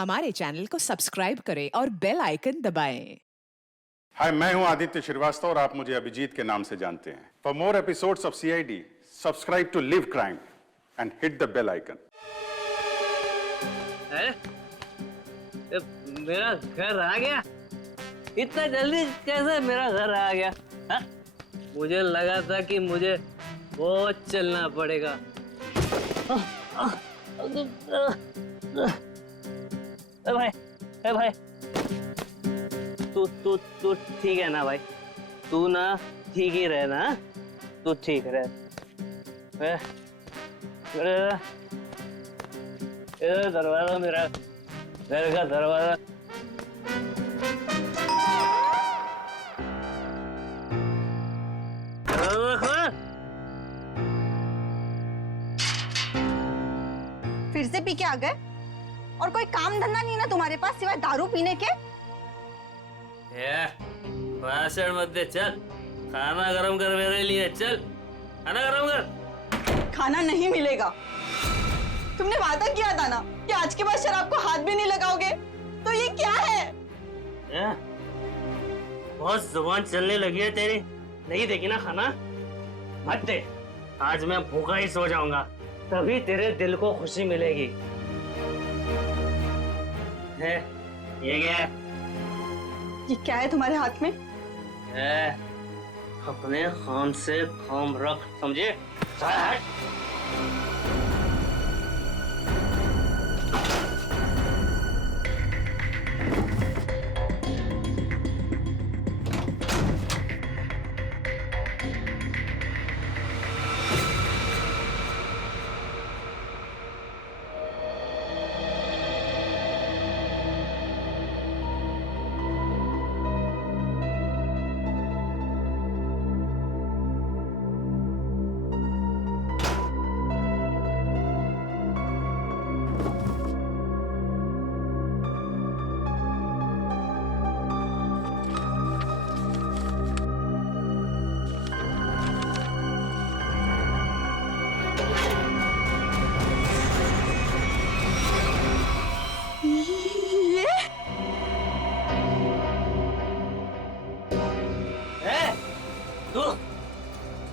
हमारे चैनल को सब्सक्राइब करें और बेल आइकन दबाएं। हाय, मैं हूं आदित्य श्रीवास्तव और आप मुझे अभिजीत के नाम से जानते हैं। For more episodes of CID, subscribe to LIV crime and hit the bell icon. मेरा घर आ गया? इतना जल्दी कैसे मेरा घर आ गया? हा? मुझे लगा था कि मुझे बहुत चलना पड़ेगा। भाई तू ठीक है ना भाई? तू ना ठीक ही रहे ना? तू ठीक रहे। इधर दरवाजा, मेरा घर का दरवाजा। फिर से पी के आ गए? और कोई काम धंधा नहीं ना तुम्हारे पास सिवाय दारू पीने के? भाषण मत दे, चल खाना गरम कर मेरे लिए। चल खाना गरम कर। खाना नहीं मिलेगा। तुमने वादा किया था ना कि आज के बाद शराब को हाथ भी नहीं लगाओगे, तो ये क्या है? बहुत जुबान चलने लगी है तेरी। नहीं देगी ना खाना? मत दे। आज मैं भूखा ही सो जाऊंगा, तभी तेरे दिल को खुशी मिलेगी। है ये क्या है? ये क्या है तुम्हारे हाथ में? अपने काम से काम रख, समझे?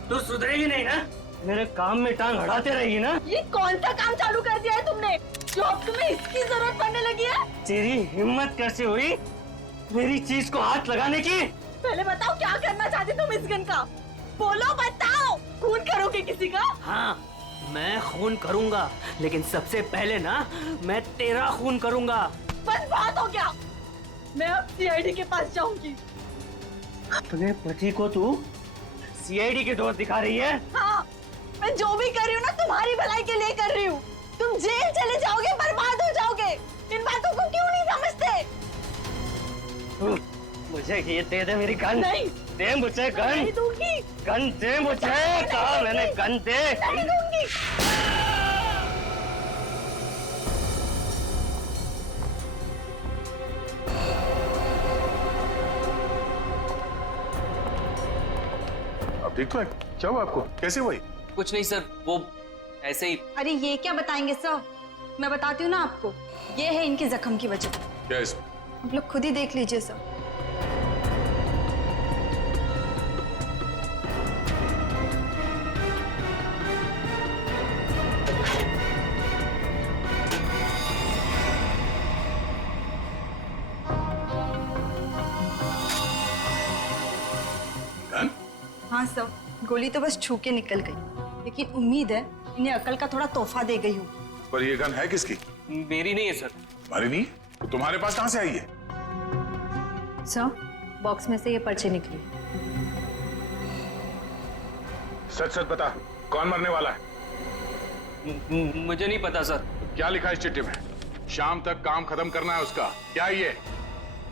तू सुधरेगी नहीं ना? मेरे काम में टांग अड़ाते रहेगी ना? ये कौन सा काम चालू कर दिया है तुमने जो अब तुम्हें इसकी जरूरत पड़ने लगी है? तेरी हिम्मत कैसे हुई मेरी चीज को हाथ लगाने की? पहले बताओ क्या करना चाहते तुम इस गन का? बोलो, बताओ। खून करोगे किसी का? हाँ, मैं खून करूंगा, लेकिन सबसे पहले ना मैं तेरा खून करूंगा। बस बात हो गया। मैं अब सीआईडी के पास जाऊंगी। अपने पति को तू सीआईडी के दोस्त दिखा रही है? हाँ, मैं जो भी कर रही हूँ ना तुम्हारी भलाई के लिए कर रही हूँ। तुम जेल चले जाओगे, बर्बाद हो जाओगे। इन बातों को क्यों नहीं समझते? मुझे ये दे दे मेरी गन। नहीं दे मुझे गन। नहीं दूंगी। गन दे मुझे। कहा मैंने गन दे। नहीं दूंगी। अब ठीक तो है? क्या हुआ आपको? कैसे हुई? कुछ नहीं सर, वो ऐसे ही। अरे ये क्या बताएंगे सर? मैं बताती हूँ ना आपको। ये है इनके जख्म की वजह। क्या इसमें? आप लोग खुद ही देख लीजिए सर। गन? हाँ सर, गोली तो बस छू के निकल गई, लेकिन उम्मीद है इन्हें अकल का थोड़ा तोहफा दे गई हूँ। पर ये गन है किसकी? मेरी नहीं है सर। तुम्हारी नहीं? तो तुम्हारे पास कहाँ से आई है? सर, बॉक्स में से ये पर्ची निकली। सच सच बता, कौन मरने वाला है? मुझे नहीं पता सर। क्या लिखा है इस चिट्ठी में? शाम तक काम खत्म करना है उसका। क्या ये?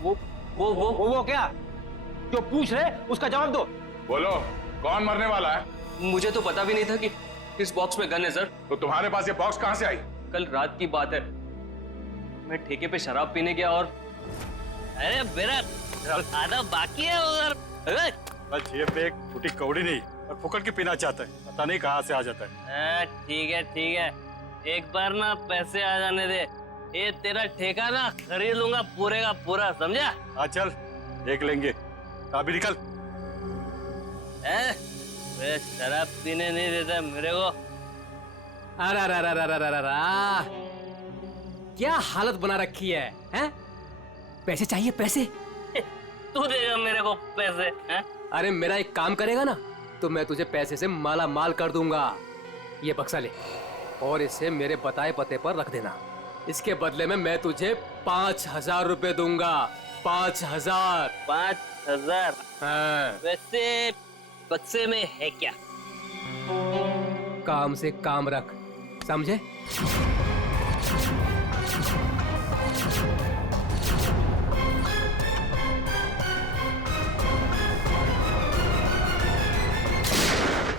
वो क्या जो पूछ रहे उसका जवाब दो। बोलो, कौन मरने वाला है? मुझे तो पता भी नहीं था कि इस बॉक्स में गन है सर। तो तुम्हारे पास ये बॉक्स कहाँ से आई? कल रात की बात है, मैं ठेके पे शराब पीने गया और अरे मेरा आधा बाकी है उधर। बस जेब में एक फूटी कौड़ी नहीं और फुकट की पीना चाहता है, पता नहीं कहाँ से आ जाता है। ठीक है, एक बार ना पैसे आ जाने दे, ये तेरा ठेका ना खरीद लूंगा पूरे का पूरा, समझा? हाँ चल देख लेंगे। अभी निकल। वे शराब पीने नहीं देता मेरे को। अरे अरे अरे अरे अरे अरे, क्या हालत बना रखी है, हैं? पैसे चाहिए, पैसे? तू देगा मेरे को पैसे, हैं? अरे मेरा एक काम करेगा ना तो मैं तुझे पैसे से माला माल कर दूंगा। ये बक्सा ले और इसे मेरे बताए पते पर रख देना। इसके बदले में मैं तुझे 5,000 रुपए दूंगा। 5,000। 5,000? हाँ। वैसे बक्से में है क्या? काम से काम रख, समझे?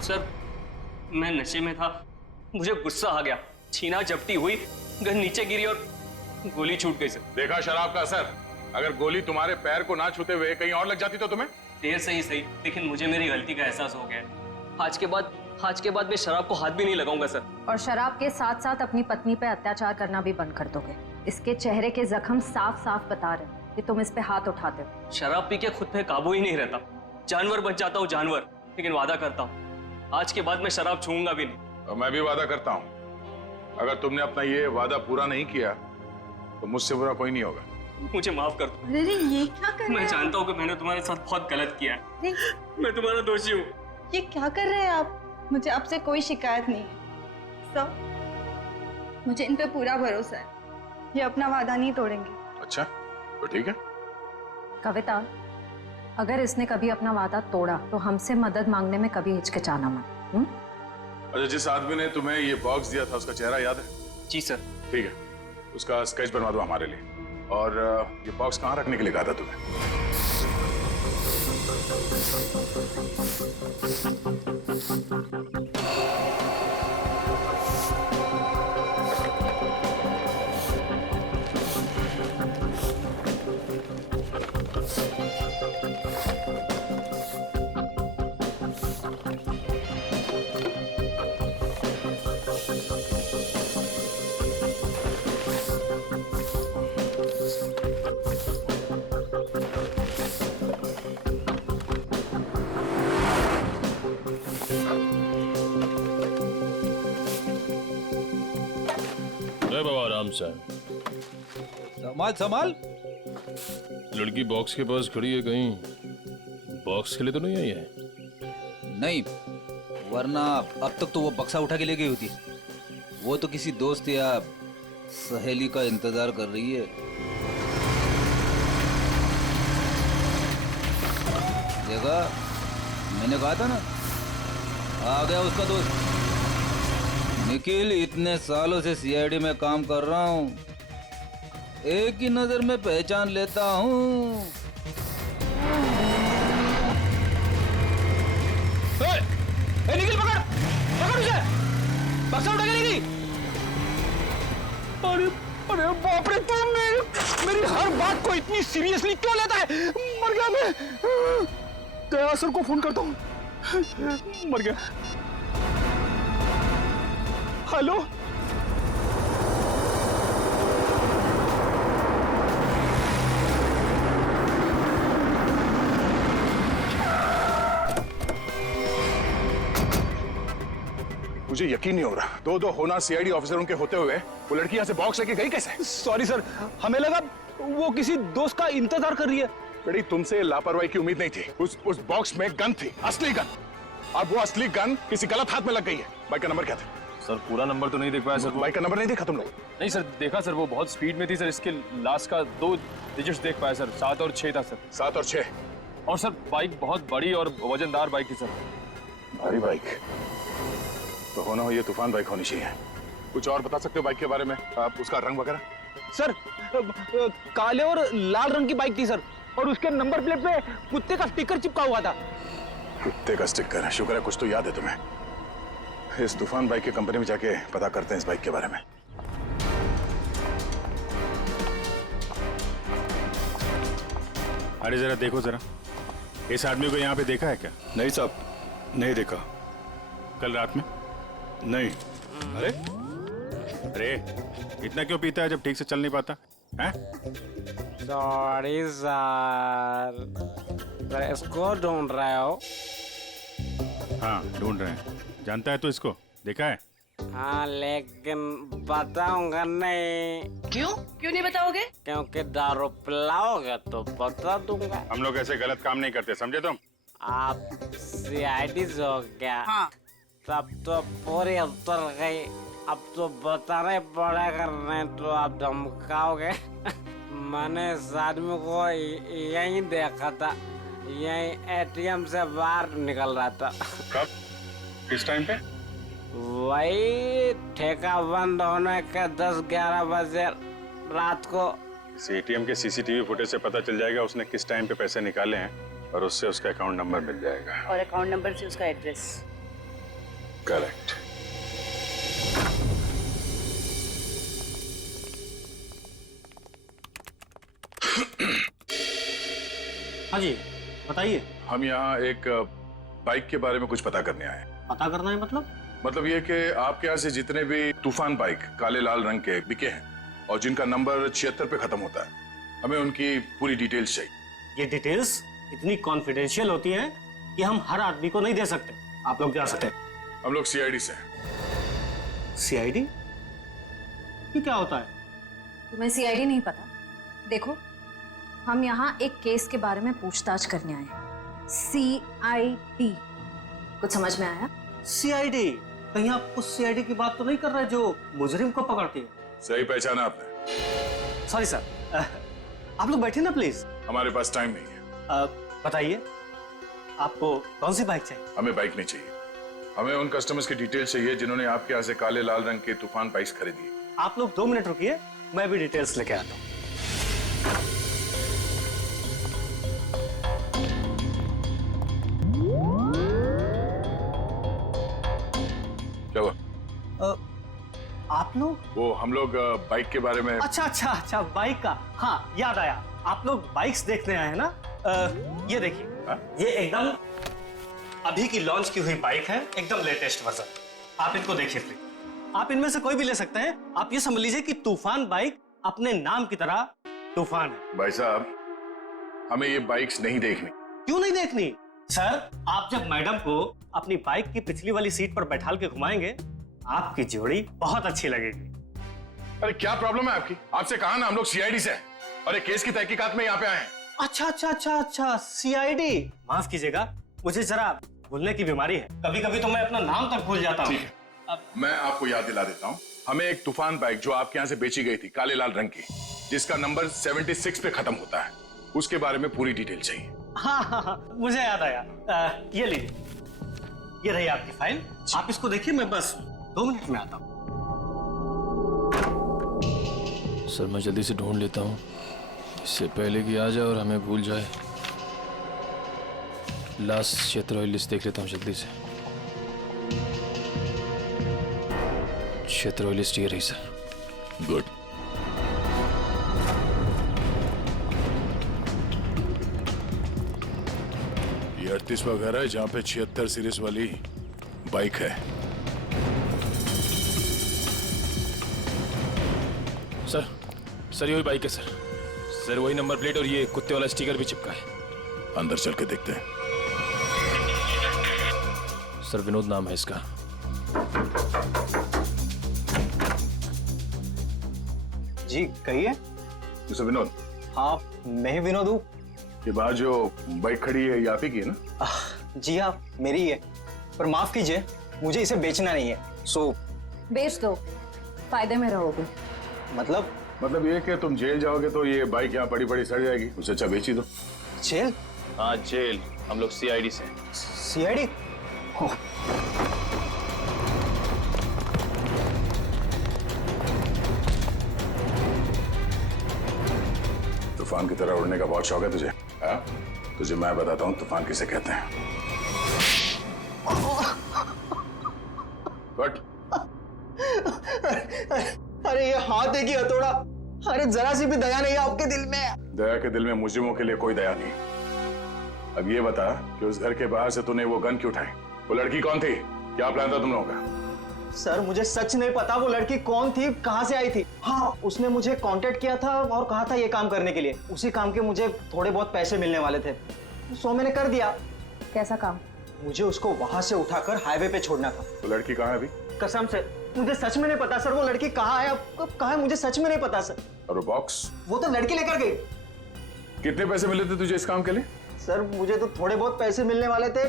सर मैं नशे में था, मुझे गुस्सा आ गया, छीना झपटी हुई, गन नीचे गिरी और गोली छूट गई सर। देखा शराब का असर? अगर गोली तुम्हारे पैर को ना छूते हुए कहीं और लग जाती तो तुम्हें? देर से ही सही, लेकिन मुझे मेरी गलती का एहसास हो गया। आज के बाद मैं शराब को हाथ भी नहीं लगाऊंगा सर। और शराब के साथ साथ अपनी पत्नी पे अत्याचार करना भी बंद कर दोगे। इसके चेहरे के जख्म साफ साफ बता रहे हैं कि तुम इस पे हाथ उठाते हो। शराब पी के खुद पे काबू ही नहीं रहता, जानवर बन जाता हूँ जानवर। लेकिन वादा करता हूँ आज के बाद मैं शराब छूऊंगा भी नहीं। और मैं भी वादा करता हूँ अगर तुमने अपना ये वादा पूरा नहीं किया तो मुझसे बुरा कोई नहीं होगा। मुझे माफ कर दो। अरे ये क्या कर रहे मैं हैं? जानता हूँ कि मैंने तुम्हारे साथ बहुत गलत किया है। अरे मैं तुम्हारा दोषी हूँ। ये क्या कर रहे हैं आप? मुझे आपसे कोई शिकायत नहीं है सब, मुझे इन पे पूरा भरोसा है। ये अपना वादा नहीं तोड़ेंगे। अच्छा तो ठीक है। कविता, अगर इसने कभी अपना वादा तोड़ा तो हमसे मदद मांगने में कभी हिचकिचाना मत। अच्छा जिस आदमी ने तुम्हें ये बॉक्स दिया था उसका चेहरा याद है? जी सर। ठीक है, उसका स्केच बनवा दो हमारे लिए। और ये बॉक्स कहाँ रखने के लिए कहा था तुम्हें? बाबा आराम से। संभाल संभाल। लड़की बॉक्स के पास खड़ी है, कहीं बॉक्स के लिए तो नहीं आई है? नहीं, वरना अब तक तो वो बक्सा उठा के ले गई होती। वो तो किसी दोस्त या सहेली का इंतजार कर रही है। देखा, मैंने कहा था ना, आ गया उसका दोस्त निखिल। इतने सालों से सीआईडी में काम कर रहा हूँ, एक ही नजर में पहचान लेता हूँ। निखिल पकड़ पकड़ उसे, बक्सा उठा के ले गई। अरे अरे बाप रे, तुम मेरी हर बात को इतनी सीरियसली क्यों लेता है? मर गया मैं। दया सर को फोन करता हूँ। मर गया। हेलो, मुझे यकीन नहीं हो रहा, दो होना सीआईडी ऑफिसरों के होते हुए वो लड़की यहाँ से बॉक्स लेके गई कैसे? सॉरी सर, हमें लगा वो किसी दोस्त का इंतजार कर रही है। बेटी तुमसे लापरवाही की उम्मीद नहीं थी। उस बॉक्स में गन थी, असली गन। अब वो असली गन किसी गलत हाथ में लग गई है। बाइक का नंबर क्या था? सर पूरा नंबर तो नहीं देख पाया सर। बाइक का नंबर नहीं देखा तुम लोग? नहीं सर देखा सर, वो बहुत स्पीड में थी सर। इसके लास्ट का 2 डिजिट्स देख पाया सर, 7 और 6 था सर। 7 और 6। और सर बाइक बहुत बड़ी और वजनदार बाइक थी सर। भारी बाइक तो होना हो ये तूफान बाइक होनी चाहिए। कुछ और बता सकते हो बाइक के बारे में? आप उसका रंग वगैरह? सर काले और लाल रंग की बाइक थी सर, और उसके नंबर प्लेट पे कुत्ते का स्टिकर चिपका हुआ था। कुत्ते का स्टिकर? शुक्र है कुछ तो याद है तुम्हें। इस तूफान बाइक की कंपनी में जाके पता करते हैं इस बाइक के बारे में। अरे जरा देखो जरा, इस आदमी को यहाँ पे देखा है क्या? नहीं साहब, नहीं देखा। कल रात में? नहीं। अरे अरे इतना क्यों पीता है जब ठीक से चल नहीं पाता है? सॉरी सर, इसको ढूंढ रहे हो? हाँ ढूंढ रहे हैं। जानता है तो इसको देखा है? हाँ लेकिन बताऊंगा नहीं। क्यों नहीं बताओगे? क्योंकि दारू पिलाओगे तो बता दूंगा। हम लोग ऐसे गलत काम नहीं करते, समझे तुम? आप सीआईडी हो क्या? हाँ। तब तो पूरी उतर गई। अब तो बताना पड़ेगा, नहीं तो आप धमकाओगे। मैंने इस आदमी को यहीं देखा था, यहीं एटीएम से बाहर निकल रहा था। कब? किस टाइम पे? वही ठेका बंद होने के 10-11 बजे रात को। इस एटीएम के सीसीटीवी फुटेज से पता चल जाएगा उसने किस टाइम पे पैसे निकाले हैं और उससे उसका अकाउंट नंबर मिल जाएगा। और अकाउंट नंबर से उसका एड्रेस। करेक्ट। हाँ जी बताइए। हम यहाँ एक बाइक के बारे में कुछ पता करने आए। पता करना है मतलब ये कि आपके यहाँ से जितने भी तूफान बाइक काले लाल रंग के बिके हैं और जिनका नंबर 76 पे खत्म होता है, हमें उनकी पूरी डिटेल्स चाहिए। ये डिटेल्स इतनी कॉन्फिडेंशियल होती हैं कि हम हर आदमी को नहीं दे सकते। आप लोग जा सकते हैं। हम लोग सीआईडी से हैं। सीआईडी? ये क्या होता है? तुम्हें सीआईडी नहीं पता? देखो, हम यहाँ एक केस के बारे में पूछताछ करने आए हैं। सीआईडी, कुछ समझ में आया? सीआईडी? कहीं आप उस सीआईडी की बात तो नहीं कर रहे जो मुजरिम को पकड़ती है? सही पहचाना आपने। सॉरी सर, आप लोग बैठिए ना प्लीज। हमारे पास टाइम नहीं है। बताइए आपको कौन सी बाइक चाहिए? हमें बाइक नहीं चाहिए, हमें उन कस्टमर्स की डिटेल्स चाहिए जिन्होंने आपके यहाँ से काले लाल रंग के तूफान बाइक्स खरीदी। आप लोग 2 मिनट रुकिए, मैं भी डिटेल्स लेके आता हूँ। क्या हुआ? आप लोग? वो हम लोग बाइक के बारे में। अच्छा बाइक का, हाँ याद आया। आप लोग बाइक्स देखने आए हैं ना? ये देखिए, ये एकदम अभी की लॉन्च की हुई बाइक है, एकदम लेटेस्ट वर्जन। आप इनको देखिए प्लीज। आप इनमें से कोई भी ले सकते हैं। आप ये समझ लीजिए कि तूफान बाइक अपने नाम की तरह तूफान है। भाई साहब, हमें ये बाइक्स नहीं देखनी। क्यों नहीं देखनी? सर, आप जब मैडम को अपनी बाइक की पिछली वाली सीट पर बैठाल के घुमाएंगे, आपकी जोड़ी बहुत अच्छी लगेगी। अरे क्या प्रॉब्लम है आपकी? आपसे कहा ना हम लोग सीआईडी से हैं और एक केस की तहकीकात में यहाँ पे आए हैं। अच्छा, सीआईडी। माफ कीजिएगा, मुझे जरा भूलने की बीमारी है। कभी कभी तो मैं अपना नाम तक भूल जाता हूँ। ठीक है, मैं आपको याद दिला देता हूँ। हमें एक तूफान बाइक जो आपके यहाँ से बेची गई थी काले लाल रंग की, जिसका नंबर 76 पे खत्म होता है, उसके बारे में पूरी डिटेल चाहिए। हाँ, मुझे याद आया। ये लीजिए, ये रही आपकी फाइल। आप इसको देखिए, मैं बस 2 मिनट में आता हूँ। सर मैं जल्दी से ढूंढ लेता हूँ, इससे पहले कि आ जाए और हमें भूल जाए। लास्ट क्षेत्र लिस्ट देख लेता हूँ जल्दी से। क्षेत्र लिस्ट ये रही सर। गुड। ये 38वां घर है जहाँ पे 76 सीरीज वाली बाइक है। सर यही बाइक है सर, वही नंबर प्लेट और ये कुत्ते वाला स्टिकर भी चिपका है। अंदर चल के देखते हैं। सर विनोद नाम है इसका। जी कहिए। मिस्टर विनोद? हाँ, मैं ही विनोद हूँ। ये बाहर जो बाइक खड़ी है ये आप ही की है ना? जी हाँ, मेरी ही है, पर माफ कीजिए, मुझे इसे बेचना नहीं है। सो बेच दो, फायदे में रहोगे। मतलब ये कि तुम जेल जाओगे तो ये बाइक यहाँ पड़ी पड़ी सड़ जाएगी, उससे अच्छा बेच ही दो। जेल? हाँ जेल, हम लोग सीआईडी से। सीआईडी? तूफान की तरह उड़ने का बहुत शौक है तुझे? हाँ? तुझे मैं बताता हूँ तूफान किसे कहते हैं। बट अरे ये हाथ है कि हथौड़ा? अरे जरा सी भी दया नहीं आपके दिल में? दया के दिल में मुजरिमों के लिए कोई दया नहीं। अब ये बता कि उस घर के बाहर से तूने वो गन क्यों उठाई? वो लड़की कौन थी? क्या प्लान था तुम लोगों का? सर मुझे सच नहीं पता वो लड़की कौन थी, कहाँ से आई थी। हाँ, उसने मुझे कांटेक्ट किया था और कहा था ये काम करने के लिए। उसी काम के मुझे थोड़े बहुत पैसे मिलने वाले थे, सो मैंने कर दिया। कैसा काम? मुझे उसको वहां से उठाकर हाईवे पे छोड़ना था। तो लड़की कहाँ है अभी? कसम से मुझे सच में नहीं पता सर, वो लड़की कहाँ है, अब कहाँ है, मुझे सच में नहीं पता सर। और वो बॉक्स? वो तो लड़की लेकर गई। कितने पैसे मिले थे तुझे इस काम के लिए? सर मुझे तो थोड़े बहुत पैसे मिलने वाले थे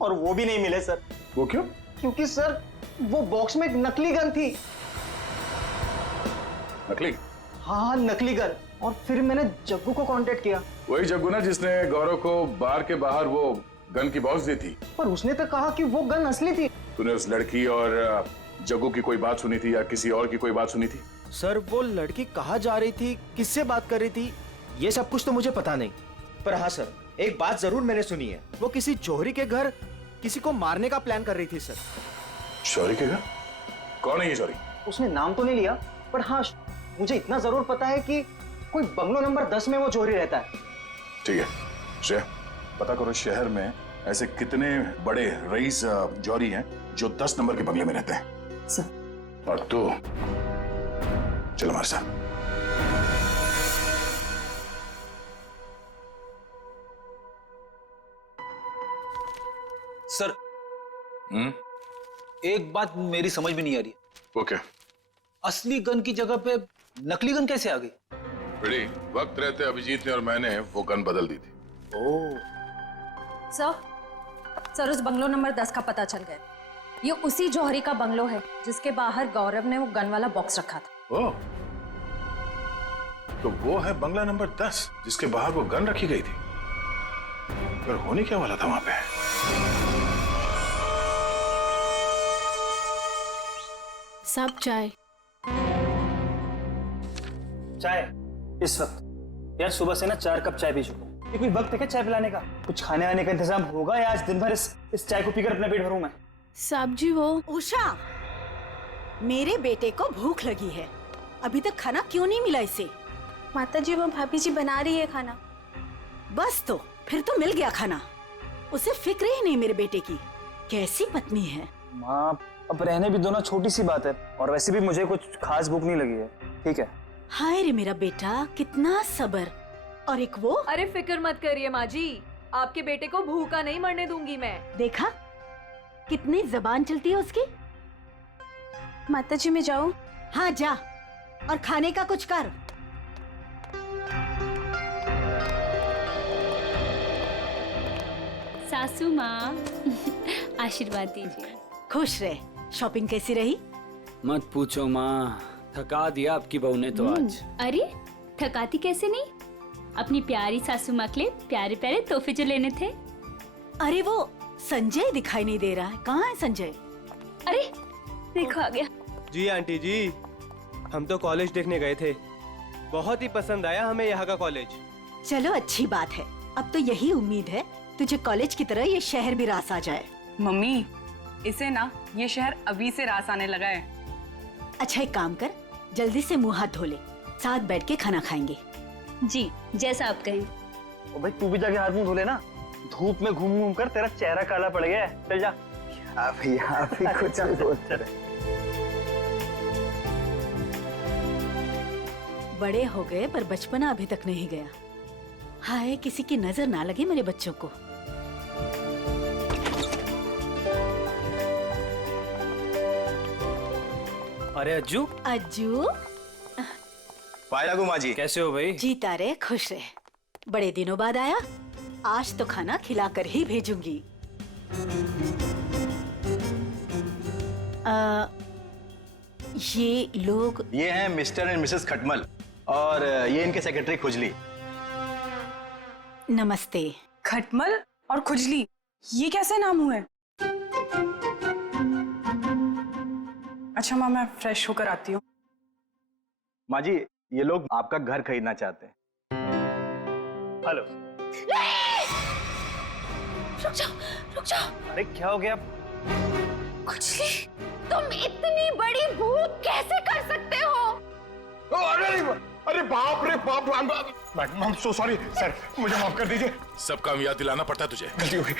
और वो भी नहीं मिले सर। वो क्यों? क्योंकि सर वो बॉक्स में एक नकली गन थी। नकली? हाँ, नकली गन। और फिर मैंने जग्गू को कांटेक्ट किया। वही जग्गू ना जिसने गौरव को बार के बाहर वो गन की बॉक्स दी थी। पर उसने तो कहा कि वो गन असली थी। तूने उस लड़की और जग्गू की कोई बात सुनी थी या किसी और की कोई बात सुनी थी? सर वो लड़की कहाँ जा रही थी, किससे बात कर रही थी, ये सब कुछ तो मुझे पता नहीं। पर हाँ सर, एक बात जरूर मैंने सुनी है, वो किसी जौहरी के घर किसी को मारने का प्लान कर रही थी सर। जौहरी के घर? कौन है ये जौहरी? उसने नाम तो नहीं लिया, पर हाँ मुझे इतना जरूर पता है कि कोई बंगलो नंबर 10 में वो जौहरी रहता है। ठीक है श्रेया, पता करो शहर में ऐसे कितने बड़े रईस जौहरी हैं जो 10 नंबर के बंगले में रहते हैं। सर। और तू चल हमारे साथ। सर एक बात मेरी समझ में नहीं आ रही। वो क्या? असली गन की जगह पे नकली गन कैसे आ गई? बड़ी वक्त रहते अभिजीत ने और मैंने वो गन बदल दी थी। ओह। सर उस बंगलो नंबर 10 का पता चल गया। ये उसी जौहरी का बंगलो है जिसके बाहर गौरव ने वो गन वाला बॉक्स रखा था। ओह, तो वो है बंगला नंबर 10 जिसके बाहर वो गन रखी गई थी। पर होने क्या वाला था वहां पे? सब चाय इस वक्त? यार सुबह से ना 4 कप चाय पी चुका हूँ। ये कोई वक्त है क्या चाय पिलाने का? कुछ खाने वाने का इंतजाम होगा या आज दिन भर इस चाय को पीकर अपना पेट भरूं मैं? साहब जी वो उषा, मेरे बेटे को भूख लगी है, अभी तक खाना क्यों नहीं मिला इसे? माता जी वो भाभी जी बना रही है खाना। बस तो फिर तो मिल गया खाना। उसे फिक्र ही नहीं मेरे बेटे की। कैसी पत्नी है। माँ अब रहने भी दो ना, छोटी सी बात है, और वैसे भी मुझे कुछ खास भूख नहीं लगी है। ठीक है। हाय रे मेरा बेटा, कितना सब्र। और एक वो। अरे फिक्र मत करिए माँ जी, आपके बेटे को भूखा नहीं मरने दूंगी मैं। देखा कितनी जबान चलती है उसकी। माता जी मैं जाऊं? हाँ जा, और खाने का कुछ कर। सासू माँ आशीर्वाद दीजिए। खुश रहे। शॉपिंग कैसी रही? मत पूछो माँ, थका दिया आपकी बहू ने तो आज। अरे थकाती कैसे नहीं, अपनी प्यारी सासू माँ के लिए प्यारे प्यारे तोहफे जो लेने थे। अरे वो संजय दिखाई नहीं दे रहा है, कहाँ है संजय? अरे देखो आ गया। जी आंटी जी, हम तो कॉलेज देखने गए थे, बहुत ही पसंद आया हमें यहाँ का कॉलेज। चलो अच्छी बात है, अब तो यही उम्मीद है तुझे कॉलेज की तरह ये शहर भी रास आ जाए। मम्मी इसे ना ये शहर अभी से रास आने लगा है। अच्छा एक काम कर, जल्दी से मुंह हाथ धो ले, साथ बैठ के खाना खाएंगे। जी जैसा आप कहें। ओ भाई तू भी जाके हाथ मुंह धो ले ना, धूप में घूम घूम कर तेरा चेहरा काला पड़ गया है। चल जा। अभी कुछ बोलते रहे। बड़े हो गए पर बचपना अभी तक नहीं गया। हाय किसी की नजर ना लगे मेरे बच्चों को। अरे अज्जू। अज्जू पाए लागू माँ जी, कैसे हो भाई? जीता रहे, खुश रहे। बड़े दिनों बाद आया, आज तो खाना खिलाकर ही भेजूंगी। ये लोग? ये हैं मिस्टर एंड मिसेस खटमल, और ये इनके सेक्रेटरी खुजली। नमस्ते। खटमल और खुजली, ये कैसे नाम हुए? अच्छा माँ मैं फ्रेश होकर आती हूँ। माँ जी ये लोग आपका घर खरीदना चाहते हैं। हेलो। रुक जाओ रुक जाओ। अरे क्या हो गया? खुजली, तुम इतनी बड़ी भूल कैसे कर सकते हो? अरे बाप रे बाप, I am so sorry sir, मुझे माफ कर दीजिए। सब काम याद दिलाना पड़ता है तुझे। गलती हो गई।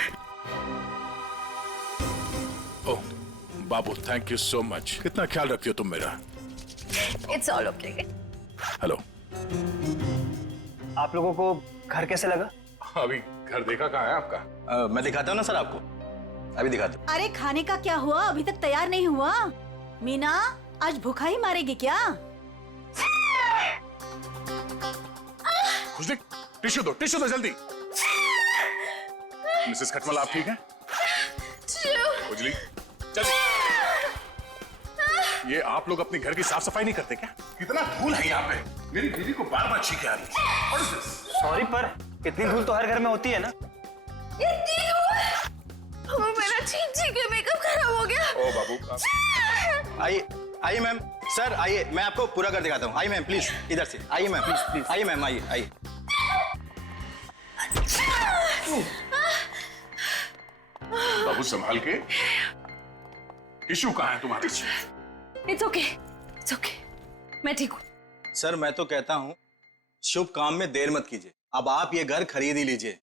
ओह बाबू थैंक यू सो मच। कितना ख्याल रखती हो तुम मेरा। It's all okay. हेलो, आप लोगों को घर कैसे लगा? अभी घर देखा कहाँ है आपका? मैं दिखाता हूँ ना सर आपको, अभी दिखाता हूँ। अरे खाने का क्या हुआ? अभी तक तैयार नहीं हुआ। मीना आज भूखा ही मारेगी क्या? खुशबू टिश्यू दो जल्दी। मिसेस खटमल आप ठीक हैं? खुजली चल। ये आप लोग अपने घर की साफ सफाई नहीं करते क्या? कितना धूल है यहाँ पे, मेरी बीवी को बार बार छींके आ रही है। सॉरी पर इतनी धूल तो हर घर में होती है ना। मेरा छींक के मेकअप खराब हो गया। ओ बाबू आइए आइए मैम, सर आइए, मैं आपको पूरा घर दिखाता हूँ। आइए मैम प्लीज, इधर से आइए मैम, प्लीज आइए मैम, आइए आइए। बाबू संभाल के। टिश्यू कहाँ है तुम्हारे? इट्स ओके, इट्स ओके, मैं ठीक हूँ। सर मैं तो कहता हूँ शुभ काम में देर मत कीजिए। अब आप ये घर खरीद ही लीजिए,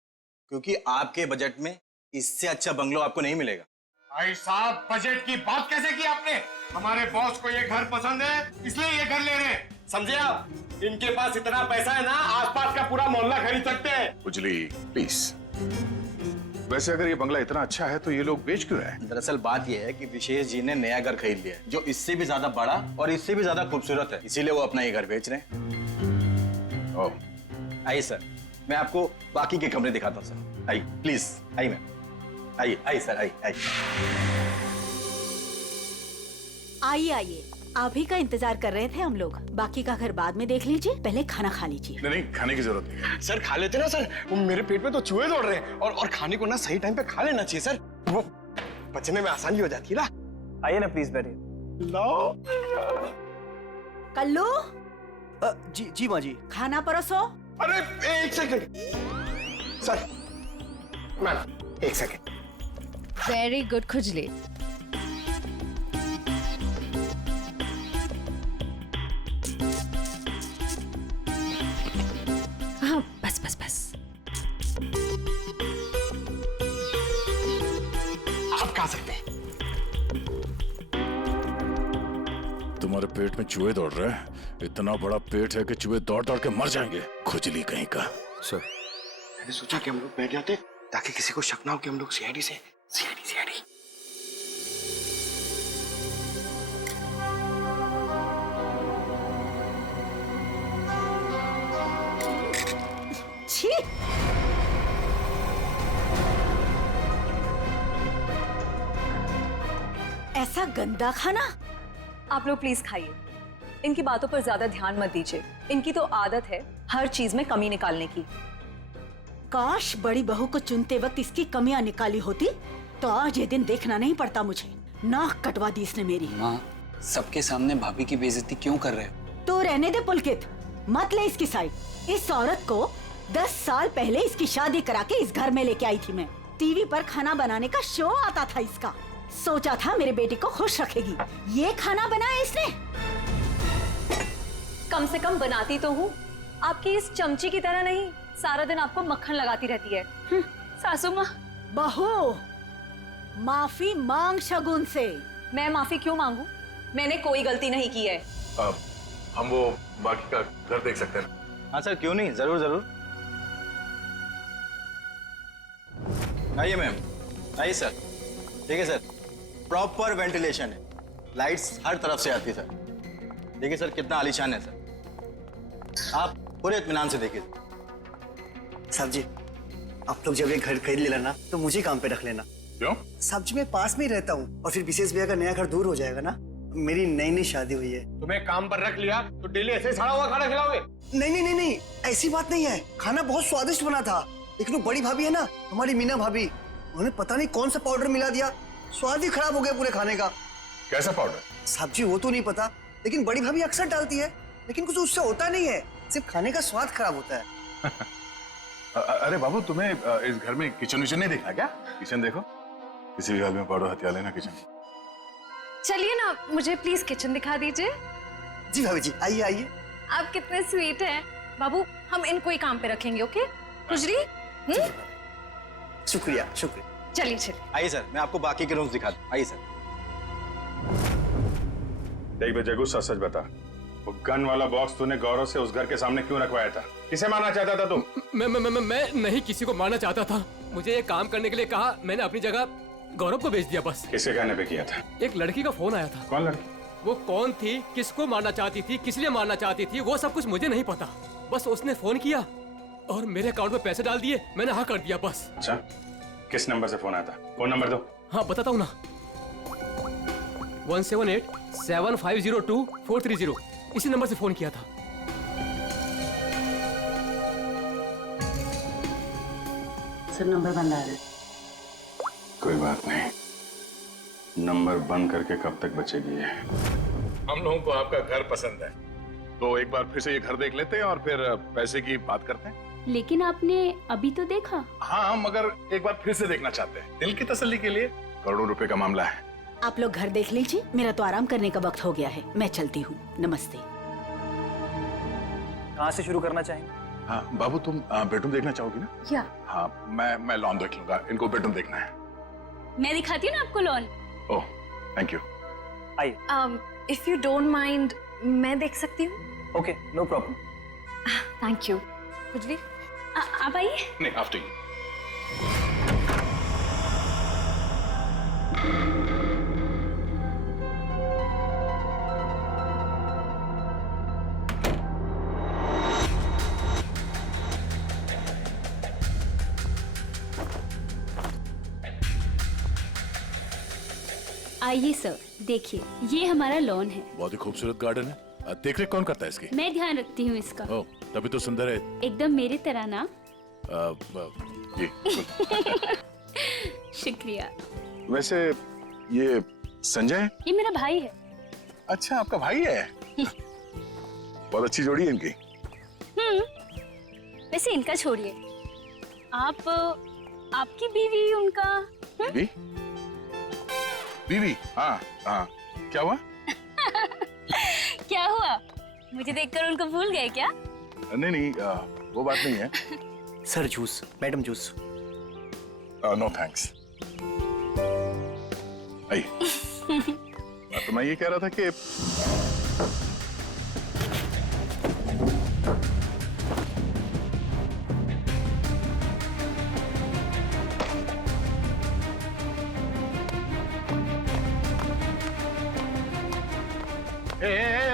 क्योंकि आपके बजट में इससे अच्छा बंगलो आपको नहीं मिलेगा। भाई साहब, बजट की बात कैसे की आपने? हमारे बॉस को ये घर पसंद है, इसलिए ये घर ले रहे हैं, समझे आप? इनके पास इतना पैसा है ना, आसपास का पूरा मोहल्ला खरीद सकते हैं। उजली प्लीज। वैसे अगर ये बंगला इतना अच्छा है तो ये लोग बेच क्यों रहे हैं? दरअसल बात ये है कि विशेष जी ने नया घर खरीद लिया है, जो इससे भी ज्यादा बड़ा और इससे भी ज्यादा खूबसूरत है, इसीलिए वो अपना ये घर बेच रहे हैं। ओह आइए सर, मैं आपको बाकी के कमरे दिखाता हूँ सर। आइए प्लीज, आइए मैम, आइए आइए सर, आइए आइए। आइए आइए, आप ही का इंतजार कर रहे थे हम लोग। बाकी का घर बाद में देख लीजिए, पहले खाना खा लीजिए। नहीं खाने की जरूरत नहीं है। सर खा लेते ना सर, वो मेरे पेट में तो चूहे दौड़ रहे हैं, और खाने को ना सही टाइम पे खा लेना चाहिए सर, वो पचने में आसानी हो जाती है ना। आइए ना प्लीज बैठिए। लो कल्लू। जी माँ जी। खाना परोसो। अरे एक सेकंड सर, मैम एक सेकंड। वेरी गुड खुजली। हाँ बस बस बस। आप खा सकते हैं। तुम्हारे पेट में चूहे दौड़ रहे हैं? इतना बड़ा पेट है कि चूहे दौड़ दौड़ के मर जाएंगे, खुजली कहीं का। सर मैंने सोचा कि हम लोग बैठ जाते ताकि किसी को शक ना हो कि हम लोग सीआईडी से। सीआईडी छी। ऐसा गंदा खाना। आप लोग प्लीज खाइए, इनकी बातों पर ज्यादा ध्यान मत दीजिए। इनकी तो आदत है हर चीज में कमी निकालने की। काश बड़ी बहू को चुनते वक्त इसकी कमियां निकाली होती तो आज ये दिन देखना नहीं पड़ता मुझे। नाक कटवा दी इसने मेरी। माँ, सबके सामने भाभी की बेइज्जती क्यों कर रहे हो? तो रहने दे पुलकित, मत ले इसकी साइड। इस औरत को 10 साल पहले इसकी शादी करा के इस घर में लेके आई थी मैं। टीवी पर खाना बनाने का शो आता था इसका। सोचा था मेरे बेटे को खुश रखेगी, ये खाना बनाया इसने। कम से कम बनाती तो हूँ, आपकी इस चमची की तरह नहीं सारा दिन आपको मक्खन लगाती रहती है। सासू माँ। बहू माफी मांग शगुन से। मैं माफी क्यों मांगू? मैंने कोई गलती नहीं की है। हम वो बाकी का घर देख सकते हैं? हाँ सर, क्यों नहीं, जरूर जरूर। आइए मैम, आइए सर। ठीक है सर, प्रॉपर वेंटिलेशन है, लाइट्स हर तरफ से आती है सर। देखिए सर कितना आलीशान है सर, आप पूरे इत्मीनान से देखिए। साहब जी, आप लोग जब ये घर खरीद लेना ना तो मुझे काम पे रख लेना। क्यों? साहब जी मैं पास में ही रहता हूँ, और फिर विशेष भैया का नया घर दूर हो जाएगा ना। मेरी नई शादी हुई है। तुम्हें काम पर रख लिया तो डेली ऐसे सड़ा हुआ खाना खिलाओगे? नहीं नहीं नहीं नहीं, ऐसी बात नहीं है। खाना बहुत स्वादिष्ट बना था, लेकिन वो बड़ी भाभी है ना, हमारी मीना भाभी, उन्होंने पता नहीं कौन सा पाउडर मिला दिया, स्वाद ही खराब हो गया पूरे खाने का। कैसा पाउडर? साहब जी वो तो नहीं पता, लेकिन बड़ी भाभी अक्सर डालती है, लेकिन कुछ उससे होता नहीं है, सिर्फ खाने का स्वाद खराब होता है। अरे बाबू, तुम्हें इस घर में किचन विचन नहीं देखा क्या? किचन देखो, किसी भी हाल में पाउडर हथिया लेना किचन। चलिए ना, मुझे प्लीज किचन दिखा दीजिए। जी भाभी जी, आइए आइए। आप कितने स्वीट हैं बाबू। हम इनको ही काम पे रखेंगे, ओके? खुजली। शुक्रिया शुक्रिया। चलिए चलिए। आइए सर, मैं आपको बाकी के रूम्स दिखा दूं। आइए सर। देख बे जगू, सच बता, वो गन वाला बॉक्स तूने गौरव से उस घर के सामने क्यों रखवाया था? किसे मारना चाहता था तू? मैं नहीं किसी को मारना चाहता था। मुझे ये काम करने के लिए कहा, मैंने अपनी जगह गौरव को भेज दिया बस। किसके कहने पे किया था? एक लड़की का फोन आया था। कौन लड़की? वो कौन थी, किसको मारना चाहती थी, किस लिए मारना चाहती थी, वो सब कुछ मुझे नहीं पता। बस उसने फोन किया और मेरे अकाउंट में पैसे डाल दिए, मैंने हाँ कर दिया बस। अच्छा, किस नंबर से फोन आया था? फोन नंबर दो। हाँ बताता हूँ ना, 178-7502-430, इसी नंबर से फोन किया था। सर नंबर बंद आ रहा है। कोई बात नहीं, नंबर बंद करके कब तक बचेगी ये? हम लोगों को आपका घर पसंद है, तो एक बार फिर से ये घर देख लेते हैं और फिर पैसे की बात करते हैं। लेकिन आपने अभी तो देखा। हाँ, मगर एक बार फिर से देखना चाहते हैं, दिल की तसल्ली के लिए। करोड़ों रुपए का मामला है। आप लोग घर देख लीजिए, मेरा तो आराम करने का वक्त हो गया है, मैं चलती हूँ। नमस्ते। कहाँ से शुरू करना चाहेंगे? हाँ बाबू, तुम बेडरूम देखना चाहोगी ना? या हाँ, मैं लॉन देख लूंगा, इनको बेडरूम देखना है। मैं दिखाती हूँ ना आपको लॉन। Oh thank you. आइए। इफ यू डोंट माइंड, मैं देख सकती हूँ? Okay, no problem. Thank you. कुछ आप आइए। नहीं, आफ्टर यू। आइए सर, देखिए ये हमारा लॉन है। बहुत ही खूबसूरत गार्डन है। देख रेख कौन करता है इसकी? मैं ध्यान रखती हूँ इसका। ओह, तभी तो सुंदर है। एकदम मेरी तरह ना। ये शुक्रिया। वैसे ये संजय? ये मेरा भाई है। अच्छा, आपका भाई है? बहुत अच्छी जोड़ी है इनकी। वैसे इनका छोड़िए, आप आपकी बीवी उनका। बीवी? बीवी? हाँ हाँ, क्या हुआ? क्या हुआ? मुझे देखकर उनको भूल गए क्या? नहीं नहीं, वो बात नहीं है। Sir juice, madam juice. No thanks. तो मैं ये कह रहा था कि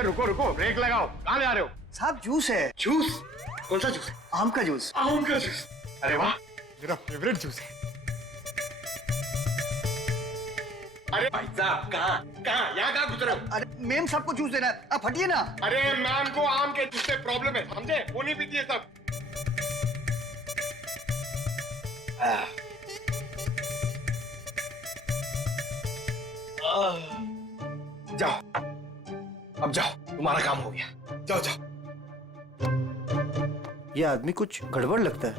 रुको रुको, ब्रेक लगाओ। कहाँ ले आ रहे हो? साहब जूस है। जूस? कौन सा जूस है? आम का जूस। आम का जूस? अरे वाह, मेरा फेवरेट जूस है। अरे भाई साहब, कहाँ यहाँ कहाँ गुजरे हो? अरे मैम साहब को जूस देना है, आप हटिए ना। अरे मैम को आम के जूस से प्रॉब्लम है, समझे? वो नहीं पीती है सब। जाओ, अब जाओ, तुम्हारा काम हो गया। जाओ जाओ। ये आदमी कुछ गड़बड़ लगता है।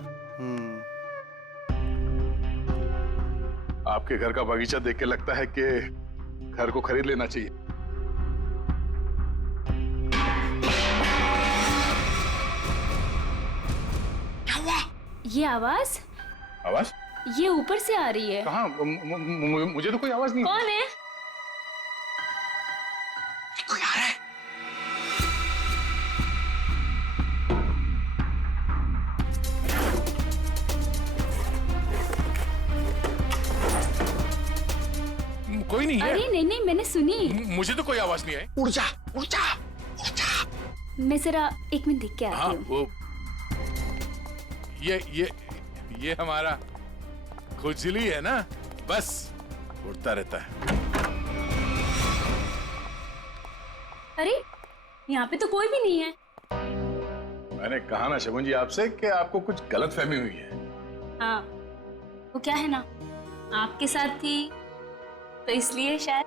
आपके घर का बगीचा देख के लगता है कि घर को खरीद लेना चाहिए। क्या हुआ? ये आवाज? आवाज? ये ऊपर से आ रही है। कहाँ? मुझे तो कोई आवाज नहीं। कौन है? कोई आ रहा है। कोई नहीं है। अरे नहीं नहीं, मैंने सुनी। मुझे तो कोई आवाज नहीं आई। उड़ जा, उड़ जा, उड़ जा। मैं जरा एक मिनट देख के आती हूँ। वो ये हमारा खुजली है ना, बस उड़ता रहता है। अरे यहाँ पे तो कोई भी नहीं है। मैंने कहा ना शगुन जी आपसे कि आपको कुछ गलतफहमी हुई है। हाँ, वो क्या है ना, आपके साथ थी तो इसलिए शायद।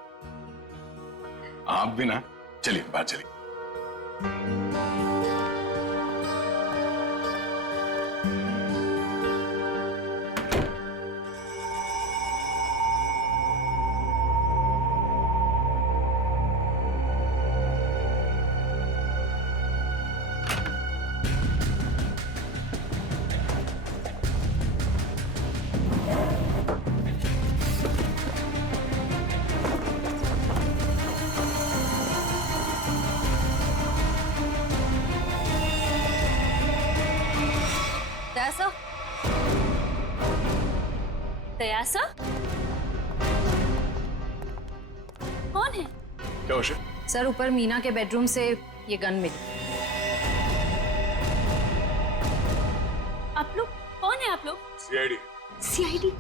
आप भी ना, चलिए बाहर चलिए। दयासा, दयासा कौन है? क्या उसे? सर ऊपर मीना के बेडरूम से ये गन मिली। आप लोग कौन है? आप लोग सीआईडी। सीआईडी?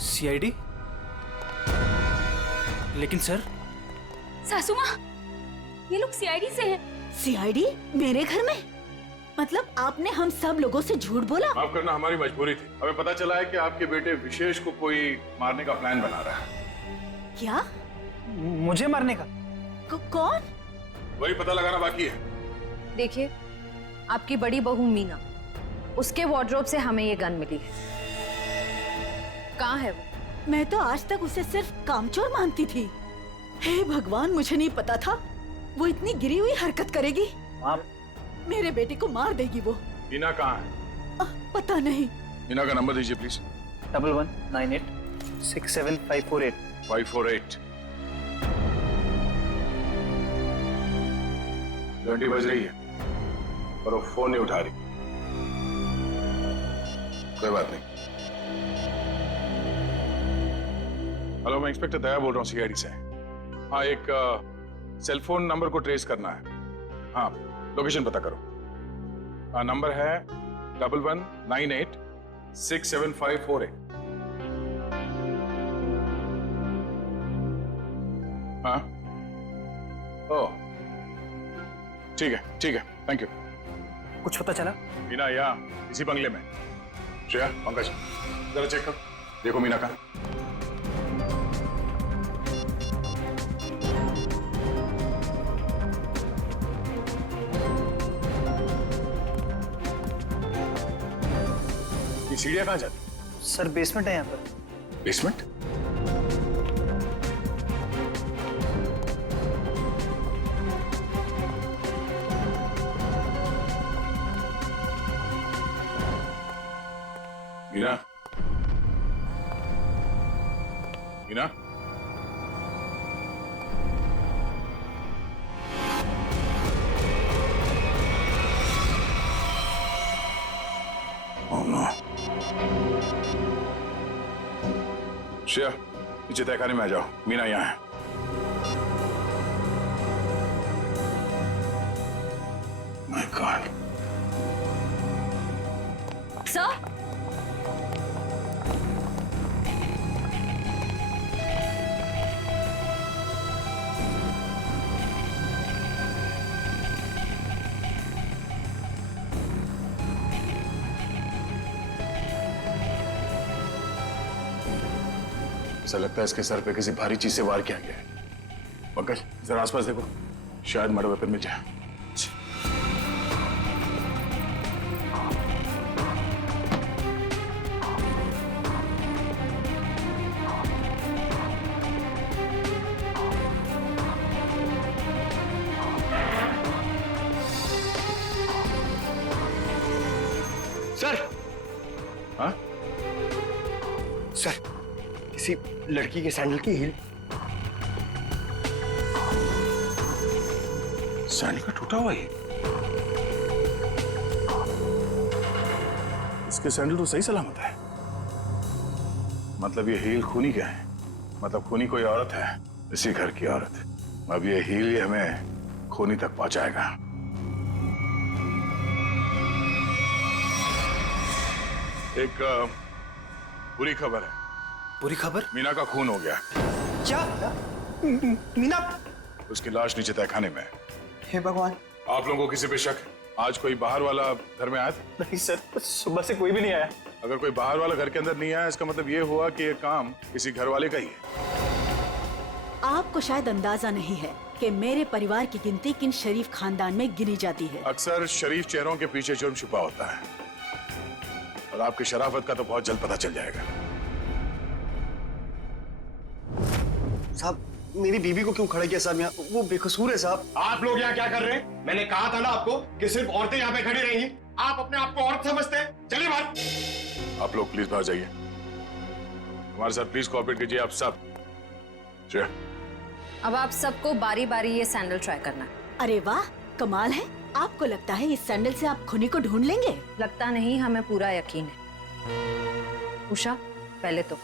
सीआईडी? लेकिन सर सासू माँ, ये लोग सीआईडी से हैं। सीआईडी मेरे घर में? मतलब आपने हम सब लोगों से झूठ बोला? माफ करना, हमारी मजबूरी थी। हमें पता चला है कि आपके बेटे विशेष को कोई मारने का प्लान बना रहा है। क्या? मुझे मारने का? कौन? वही पता लगाना बाकी है। देखिए, आपकी बड़ी बहू मीना, उसके वार्डरोब से हमें ये गन मिली है। कहाँ है वो? मैं तो आज तक उसे सिर्फ कामचोर मानती थी। हे भगवान, मुझे नहीं पता था वो इतनी गिरी हुई हरकत करेगी। आप मेरे बेटे को मार देगी वो। मीना कहाँ है? पता नहीं। मीना का नंबर दीजिए प्लीज। 1198675548। 548। घंटी बज रही है पर वो फोन नहीं उठा रही। कोई बात नहीं। हेलो, मैं इंस्पेक्टर दया बोल रहा हूँ सीआईडी से। हाँ, एक सेल फोन नंबर को ट्रेस करना है। हाँ, लोकेशन पता करो। हाँ, नंबर है 1198675548। हाँ, ओह ठीक है, थैंक यू। कुछ पता चला? मीना यहाँ इसी बंगले में। श्रेया, पंकज, जरा चेक करो, देखो मीना कहाँ। ये सीढ़ियाँ कहाँ जाती? सर बेसमेंट है यहाँ पर। Basement? Meena, Meena, oh no. Shreya, नीचे तहखाने में आ जाओ, मीना यहाँ है। My God. सर, ऐसा लगता है इसके सर पे किसी भारी चीज से वार किया गया है। पंकज, जरा आसपास देखो, शायद मर्डर वेपन मिल जाए। सर, हाँ? सर, किसी लड़की के सैंडल की हील। सैंडल का टूटा हुआ ही। इसके सैंडल तो सही सलामत है। मतलब ये हील खूनी क्या है? मतलब खूनी कोई औरत है, इसी घर की औरत। अब ये हील ही हमें खूनी तक पहुंचाएगा। एक बुरी खबर है। बुरी खबर? मीना का खून हो गया। क्या? मीना? उसकी लाश नीचे तहखाने में है। हे भगवान। आप लोगों को किसी पे शक? आज कोई बाहर वाला घर में आया था? नहीं सर, सुबह से कोई भी नहीं आया। अगर कोई बाहर वाला घर के अंदर नहीं आया, इसका मतलब ये हुआ कि ये काम किसी घर वाले का ही है। आपको शायद अंदाजा नहीं है कि मेरे परिवार की गिनती किन शरीफ खानदान में गिनी जाती है। अक्सर शरीफ चेहरों के पीछे जुर्म छुपा होता है, और आपकी शराफत का तो बहुत जल्द पता चल जाएगा। साहब, मेरी बीवी को क्यों खड़ा किया साहब यहाँ? वो बेकसूर है साहब। आप लोग यहाँ क्या कर रहे हैं? मैंने कहा था ना आपको कि सिर्फ औरतें यहाँ पे खड़ी रहेंगी। आप अपने आप को औरत समझते हैं। चलिए बाहर। आप लोग प्लीज बाहर जाइए। हमारे साथ प्लीज कोऑपरेट कीजिए आप सब। अब आप सबको बारी बारी ये सैंडल ट्राई करना है। अरे वाह, कमाल है। आपको लगता है इस सैंडल से आप खुनी को ढूंढ लेंगे? लगता नहीं, हमें पूरा यकीन है। उषा, पहले तो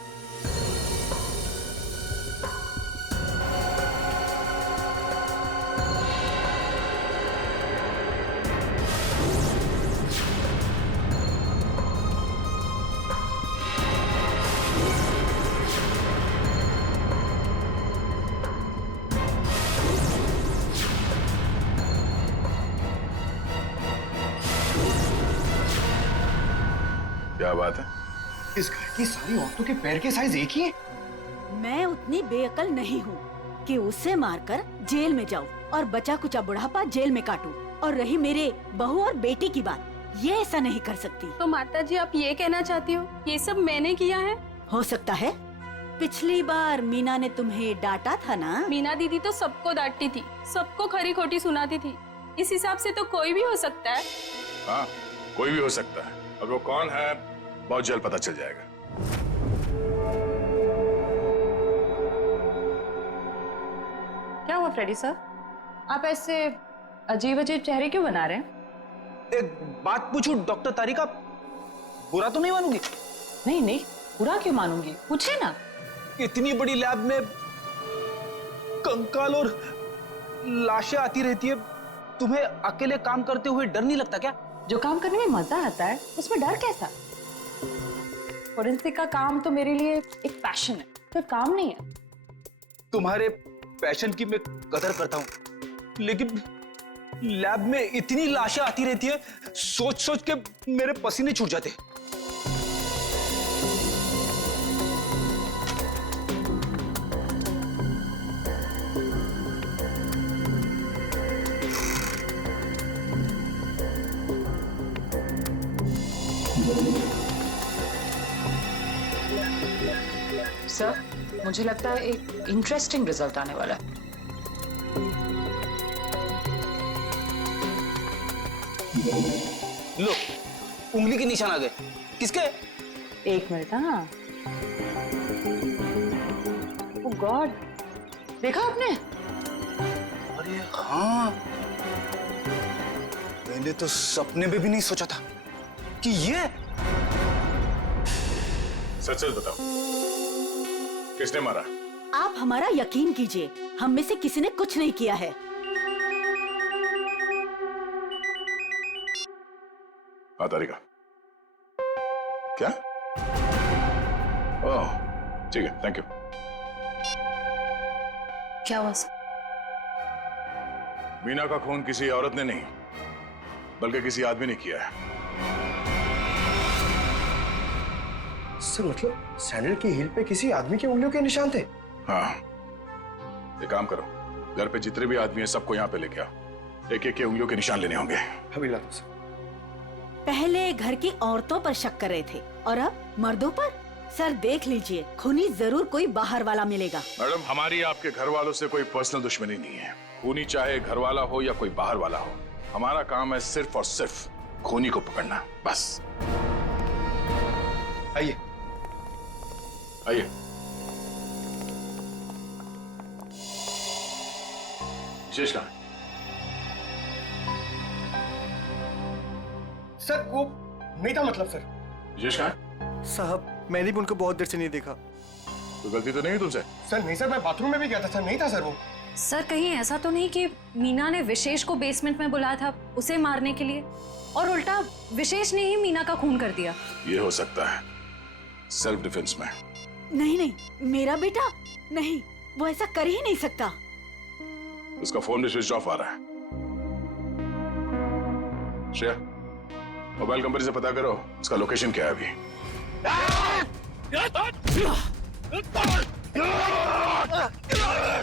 क्या बात है? इस घर की सारी औरतों के पैर के साइज एक ही है। मैं उतनी बेअकल नहीं हूँ कि उसे मारकर जेल में जाऊँ और बचा कुचा बुढ़ापा जेल में काटूं। और रही मेरे बहू और बेटी की बात, ये ऐसा नहीं कर सकती। तो माता जी आप ये कहना चाहती हो ये सब मैंने किया है? हो सकता है। पिछली बार मीना ने तुम्हें डांटा था ना? मीना दीदी तो सबको डांटती थी, सबको खरी खोटी सुनाती थी। इस हिसाब से तो कोई भी हो सकता है। हाँ, कोई भी हो सकता है। और वो कौन है बहुत जल्द पता चल जाएगा। क्या हुआ फ्रेडी सर, आप ऐसे अजीब अजीब चेहरे क्यों बना रहे हैं? एक बात पूछूं डॉक्टर तारिका, बुरा तो नहीं मानूंगी? नहीं नहीं, बुरा क्यों मानूंगी, पूछे ना। इतनी बड़ी लैब में कंकाल और लाशें आती रहती है, तुम्हें अकेले काम करते हुए डर नहीं लगता क्या? जो काम करने में मजा आता है उसमें डर कैसा? फोरेंसिक का काम तो मेरे लिए एक पैशन है, तो काम नहीं है। तुम्हारे पैशन की मैं कदर करता हूँ, लेकिन लैब में इतनी लाशें आती रहती है, सोच सोच के मेरे पसीने छूट जाते। सर, मुझे लगता है एक इंटरेस्टिंग रिजल्ट आने वाला है। लो, उंगली के निशान आ गए। किसके? एक मिनट। हाँ, ओह गॉड, देखा आपने? अरे हाँ, मैंने तो सपने में भी नहीं सोचा था कि ये। सच सच बताओ, किसने मारा? आप हमारा यकीन कीजिए, हम में से किसी ने कुछ नहीं किया है। हाँ तारिका, क्या? ओह, ठीक है, थैंक यू। क्या हुआ? मीना का खून किसी औरत ने नहीं, बल्कि किसी आदमी ने किया है। सर मतलब सैंडल की हील पे किसी आदमी की उंगलियों के निशान थे? हाँ, एक काम करो, घर पे जितने भी आदमी हैं सबको यहाँ पे लेके आओ। एक एक के उंगलियों के निशान लेने होंगे। अभी ला दो सर। पहले घर की औरतों पर शक कर रहे थे और अब मर्दों पर। सर देख लीजिए, खूनी जरूर कोई बाहर वाला मिलेगा। मैडम, हमारी आपके घर वालों से कोई पर्सनल दुश्मनी नहीं है। खूनी चाहे घर वाला हो या कोई बाहर वाला हो, हमारा काम है सिर्फ और सिर्फ खूनी को पकड़ना, बस। आइए आइए। विशेष कहाँ है? सर वो नहीं था, मतलब सर। विशेष कहाँ है? साहब मैंने भी उनको बहुत देर से नहीं देखा। कोई गलती तो नहीं है तुमसे? सर नहीं सर, मैं बाथरूम में भी गया था सर, नहीं था सर वो। सर कहीं ऐसा तो नहीं कि मीना ने विशेष को बेसमेंट में बुलाया था उसे मारने के लिए, और उल्टा विशेष ने ही मीना का खून कर दिया? ये हो सकता है, सेल्फ डिफेंस में। नहीं नहीं, मेरा बेटा नहीं, वो ऐसा कर ही नहीं सकता। उसका फोन भी स्विच ऑफ आ रहा है। श्रेया, मोबाइल कंपनी से पता करो उसका लोकेशन क्या है अभी।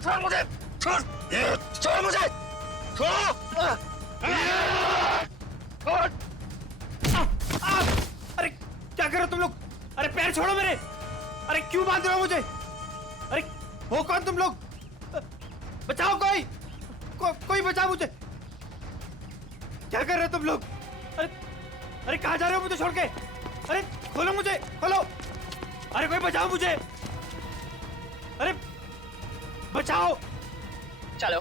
छोड़ मुझे, छोड़, छोड़ मुझे, छोड़। अरे क्या कर रहे हो तुम लोग? अरे पैर छोड़ो मेरे। अरे क्यों बांध रहे हो मुझे? अरे हो कौन तुम लोग? बचाओ कोई, कोई बचाओ मुझे। क्या कर रहे हो तुम लोग? अरे कहाँ जा रहे हो मुझे छोड़ के? अरे खोलो मुझे, खोलो। अरे कोई बचाओ मुझे। अरे बचाओ। चलो।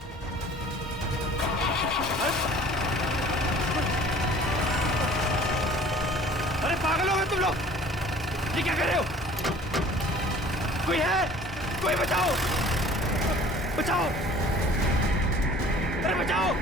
पागल हो गए तुम लोग? ये क्या कर रहे हो? कोई है? कोई बचाओ! बचाओ! अरे बचाओ!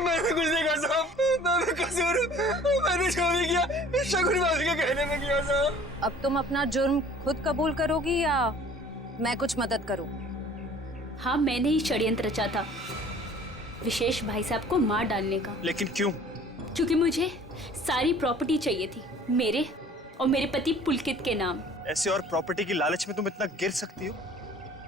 मैंने कुछ नहीं कहा साहब, मैं बेकसूर हूँ। मैंने जो भी किया शगुन भाभी के कहने में किया साहब। अब तुम अपना जुर्म खुद कबूल करोगी या मैं कुछ मदद करूं? हाँ, मैंने ही षड्यंत्र रचा था विशेष भाई साहब को मार डालने का। लेकिन क्यों? क्योंकि मुझे सारी प्रॉपर्टी चाहिए थी, मेरे और मेरे पति पुलकित के नाम। ऐसे और प्रॉपर्टी की लालच में तुम इतना गिर सकती हो?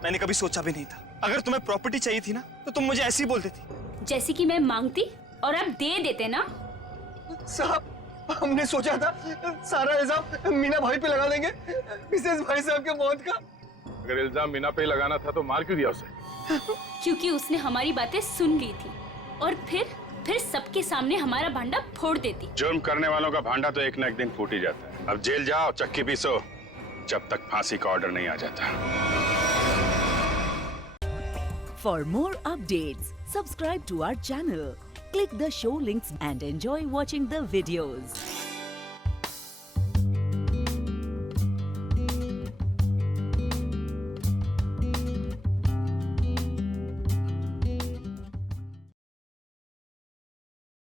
मैंने कभी सोचा भी नहीं था। अगर तुम्हें प्रॉपर्टी चाहिए थी ना तो तुम मुझे ऐसे ही बोल देती। जैसे कि मैं मांगती और आप दे देते ना। साहब हमने सोचा था सारा इल्जाम मीना भाई पे लगा देंगे, मिसेस भाई साहब के मौत का। अगर इल्जाम मीना पे लगाना था तो मार क्यों दिया उसे? क्योंकि उसने हमारी बातें सुन ली थी और फिर सबके सामने हमारा भांडा फोड़ देती। जुर्म करने वालों का भांडा तो एक न एक दिन फूट ही जाता है। अब जेल जाओ, चक्की पीसो, जब तक फांसी का ऑर्डर नहीं आ जाता। For more updates, subscribe to our channel, click the show links and enjoy watching the videos.